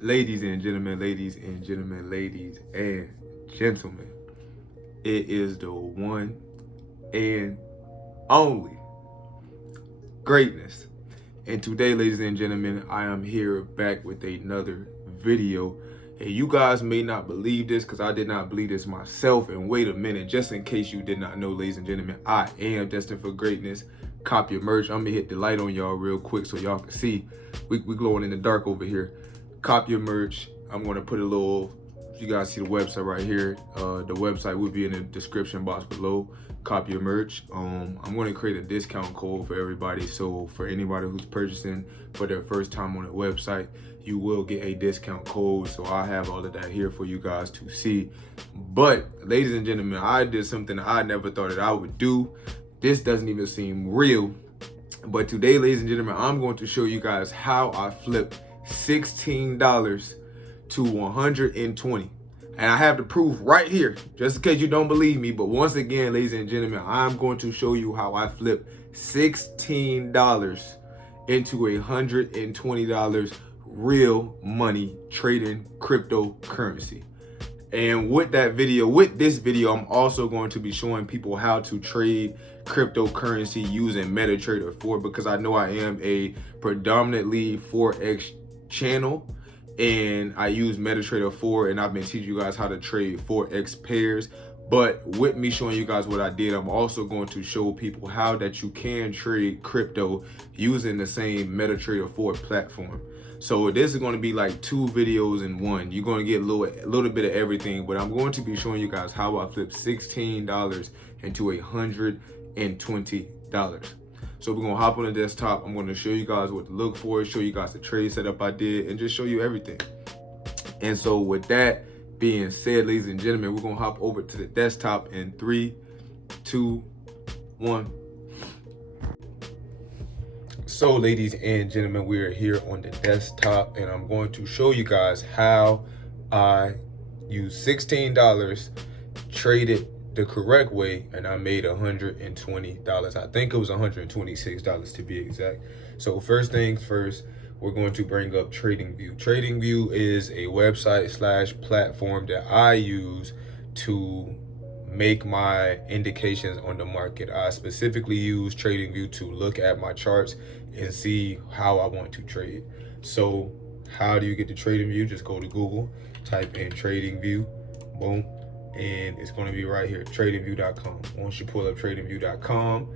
Ladies and gentlemen, ladies and gentlemen, ladies and gentlemen, it is the one and only greatness. And today, ladies and gentlemen, I am here back with another video. And you guys may not believe this because I did not believe this myself. And wait a minute, just in case you did not know, ladies and gentlemen, I am destined for greatness. Cop your merch. I'm gonna hit the light on y'all real quick so y'all can see. We glowing in the dark over here. Cop your merch. I'm gonna put a little, you guys see the website right here. The website will be in the description box below. Cop your merch. I'm gonna create a discount code for everybody. So for anybody who's purchasing for their first time on the website, you will get a discount code. So I have all of that here for you guys to see. But ladies and gentlemen, I did something I never thought that I would do. This doesn't even seem real. But today, ladies and gentlemen, I'm going to show you guys how I flipped $16 to 120. And I have the proof right here, just in case you don't believe me. But once again, ladies and gentlemen, I'm going to show you how I flipped $16 into $120 real money trading cryptocurrency. And with this video, I'm also going to be showing people how to trade cryptocurrency using MetaTrader 4, because I know I am a predominantly forex channel and I use MetaTrader 4, and I've been teaching you guys how to trade forex pairs. But with me showing you guys what I did, I'm also going to show people how that you can trade crypto using the same MetaTrader 4 platform. So this is going to be like two videos in one. You're going to get a little bit of everything, but I'm going to be showing you guys how I flipped $16 into $120. So we're going to hop on the desktop. I'm going to show you guys what to look for, show you guys the trade setup I did, and just show you everything. And so with that being said, ladies and gentlemen, we're going to hop over to the desktop in 3, 2, 1. So ladies and gentlemen, we are here on the desktop, and I'm going to show you guys how I used $16, traded the correct way, and I made $120. I think it was $126 to be exact. So first things first, we're going to bring up TradingView. TradingView is a website / platform that I use to make my indications on the market. I specifically use TradingView to look at my charts and see how I want to trade. So how do you get to TradingView? Just go to Google, type in TradingView, boom, and it's going to be right here, tradingview.com. Once you pull up tradingview.com,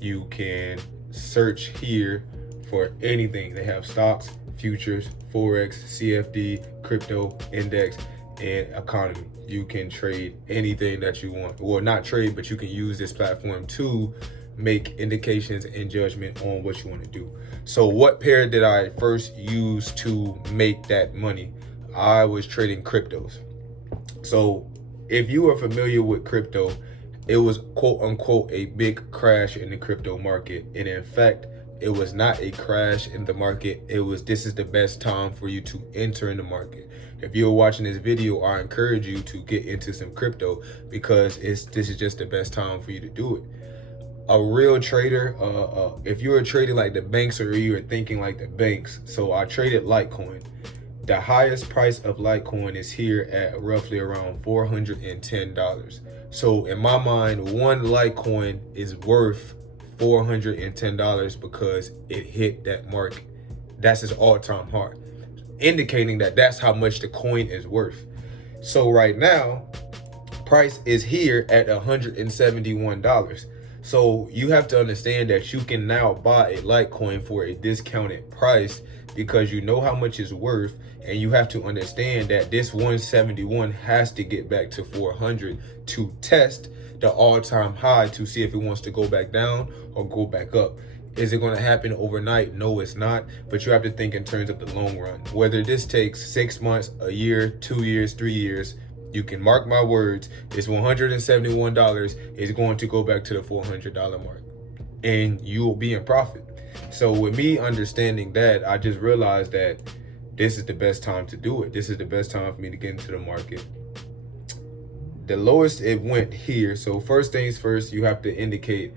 you can search here for anything. They have stocks, futures, forex, CFD, crypto, index, and economy. You can trade anything that you want. Well, not trade, but you can use this platform to make indications and judgment on what you want to do. So what pair did I first use to make that money? I was trading cryptos. So if you are familiar with crypto, it was quote unquote a big crash in the crypto market. And in fact, it was not a crash in the market. It was, this is the best time for you to enter in the market. If you're watching this video, I encourage you to get into some crypto, because this is just the best time for you to do it. A real trader, if you were trading like the banks, or you were thinking like the banks, so I traded Litecoin. The highest price of Litecoin is here at roughly around $410. So in my mind, one Litecoin is worth $410 because it hit that mark. That's its all-time high, indicating that that's how much the coin is worth. So right now, price is here at $171. So you have to understand that you can now buy a Litecoin for a discounted price, because you know how much it's worth, and you have to understand that this 171 has to get back to 400 to test the all-time high to see if it wants to go back down or go back up. Is it going to happen overnight? No, it's not. But you have to think in terms of the long run. Whether this takes 6 months, a year, 2 years, 3 years, you can mark my words, this $171 is going to go back to the $400 mark, and you will be in profit. So with me understanding that, I just realized that this is the best time to do it. This is the best time for me to get into the market. The lowest it went here. So first things first, you have to indicate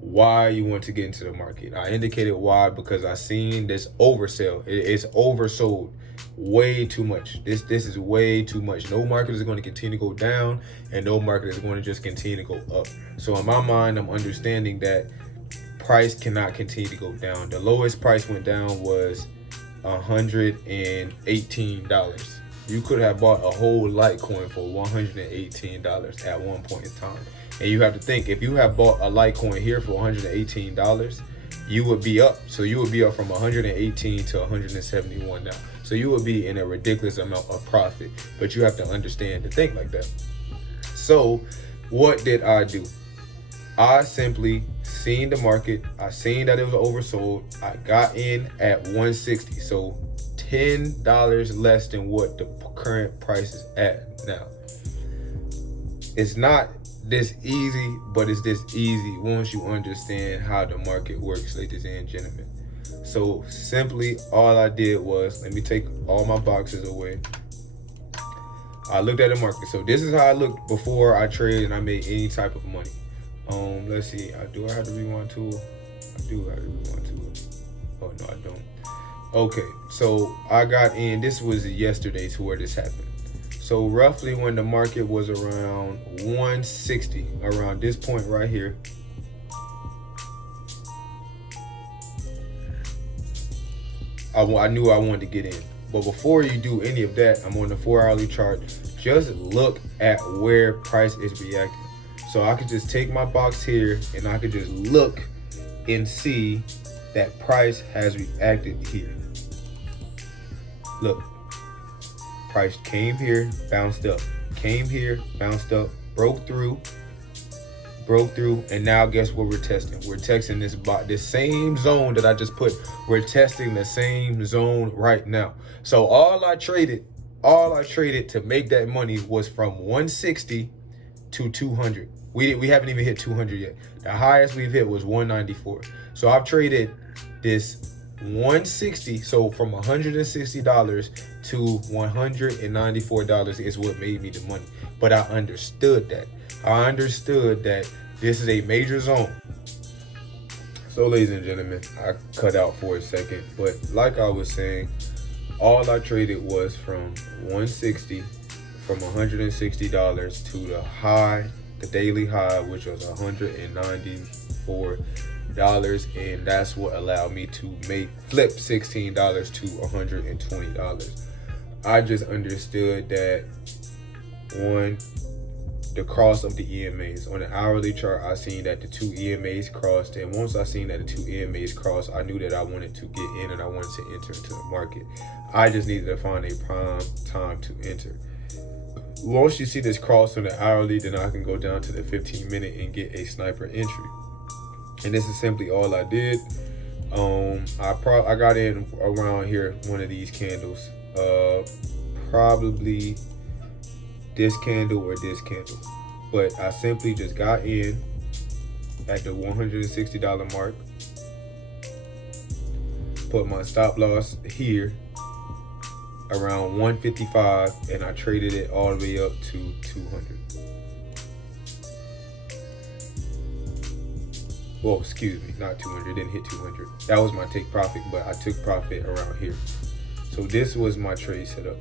why you want to get into the market. I indicated why because I seen this oversell. It's oversold. way too much. This is way too much. No market is going to continue to go down, and no market is going to just continue to go up. So in my mind, I'm understanding that price cannot continue to go down. The lowest price went down was $118. You could have bought a whole Litecoin for $118 at one point in time. And you have to think, if you have bought a Litecoin here for $118, you would be up. So you would be up from 118 to 171 now. So you would be in a ridiculous amount of profit. But you have to understand to think like that. So what did I do? I simply seen the market. I seen that it was oversold. I got in at 160. So $10 less than what the current price is at now. It's not this easy, but it's this easy once you understand how the market works, ladies and gentlemen. So simply all I did was, let me take all my boxes away. I looked at the market. So this is how I looked before I traded and I made any type of money. Let's see. Do I have the rewind tool? I do have the rewind tool. Oh no, I don't. Okay, so I got in. This was yesterday to where this happened. So roughly when the market was around 160, around this point right here, I knew I wanted to get in. But before you do any of that, I'm on the 4-hourly chart. Just look at where price is reacting. So I could just take my box here and I could just look and see that price has reacted here. Look, price came here, bounced up, came here, bounced up, broke through, and now guess what we're testing? We're testing this same zone that I just put. We're testing the same zone right now. So all I traded to make that money was from 160 to 200. We haven't even hit 200 yet. The highest we've hit was 194. So I've traded this 160, so from $160 to $194 is what made me the money. But I understood that. I understood that this is a major zone. So ladies and gentlemen, I cut out for a second, but like I was saying, all I traded was from 160, from $160 to the high, the daily high, which was $194, and that's what allowed me to flip $16 to $120. I just understood that the cross of the EMAs. On the hourly chart, I seen that the two EMAs crossed, and once I seen that the two EMAs crossed, I knew that I wanted to get in and I wanted to enter into the market. I just needed to find a prime time to enter. Once you see this cross on the hourly, then I can go down to the 15-minute and get a sniper entry. And this is simply all I did. I got in around here, one of these candles, probably this candle or this candle, but I simply just got in at the $160 mark, put my stop loss here around 155, and I traded it all the way up to 200. Well, excuse me, not 200, didn't hit 200. That was my take profit, but I took profit around here. So this was my trade setup.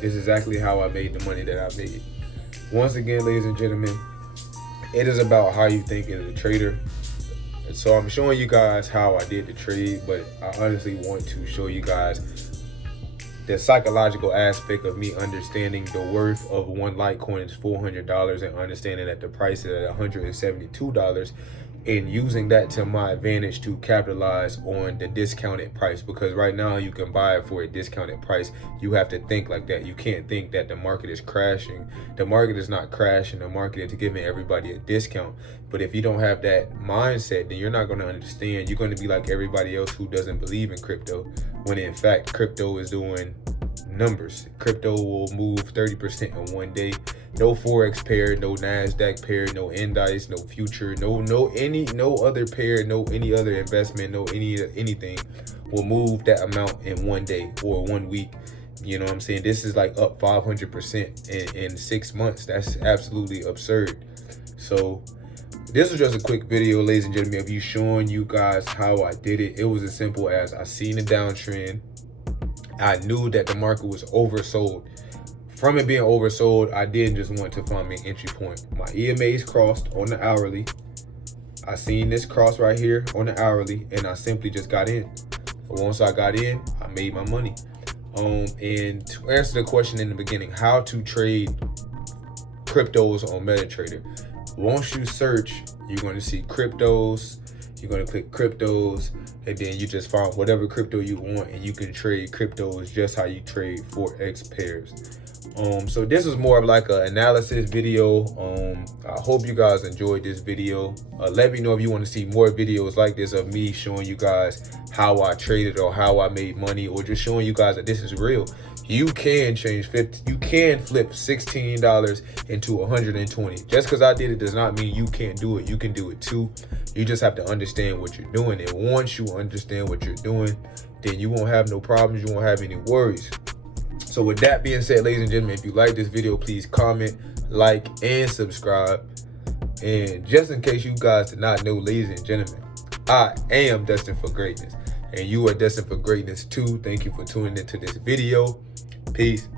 This is exactly how I made the money that I made. Once again, ladies and gentlemen, it is about how you think as a trader. And so I'm showing you guys how I did the trade, but I honestly want to show you guys the psychological aspect of me understanding the worth of one Litecoin is $400 and understanding that the price is at $172 and using that to my advantage to capitalize on the discounted price, because right now you can buy it for a discounted price. You have to think like that. You can't think that the market is crashing. The market is not crashing. The market is giving everybody a discount. But if you don't have that mindset, then you're not going to understand. You're going to be like everybody else who doesn't believe in crypto, when in fact crypto is doing numbers. Crypto will move 30% in one day. No forex pair, no Nasdaq pair, no indice, no future, no other pair, no any other investment, no anything will move that amount in one day or 1 week. You know what I'm saying? This is like up 500% in 6 months. That's absolutely absurd. So this was just a quick video, ladies and gentlemen, of you showing you guys how I did it. It was as simple as I seen the downtrend. I knew that the market was oversold. From it being oversold, I didn't just want to find me an entry point. My EMAs crossed on the hourly. I seen this cross right here on the hourly, and I simply just got in. Once I got in, I made my money. And to answer the question in the beginning, how to trade cryptos on MetaTrader. Once you search, you're going to see cryptos. You're going to click cryptos, and then you just find whatever crypto you want, and you can trade cryptos just how you trade forex pairs. So this is more of like an analysis video. I hope you guys enjoyed this video. Let me know if you want to see more videos like this of me showing you guys how I traded or how I made money, or just showing you guys that this is real. You can change 50, you can flip $16 into 120. Just because I did it does not mean you can't do it. You can do it too. You just have to understand what you're doing. And once you understand what you're doing, then you won't have no problems. You won't have any worries. So with that being said, ladies and gentlemen, if you like this video, please comment, like, and subscribe. And just in case you guys did not know, ladies and gentlemen, I am destined for greatness. And you are destined for greatness too. Thank you for tuning into this video. Peace.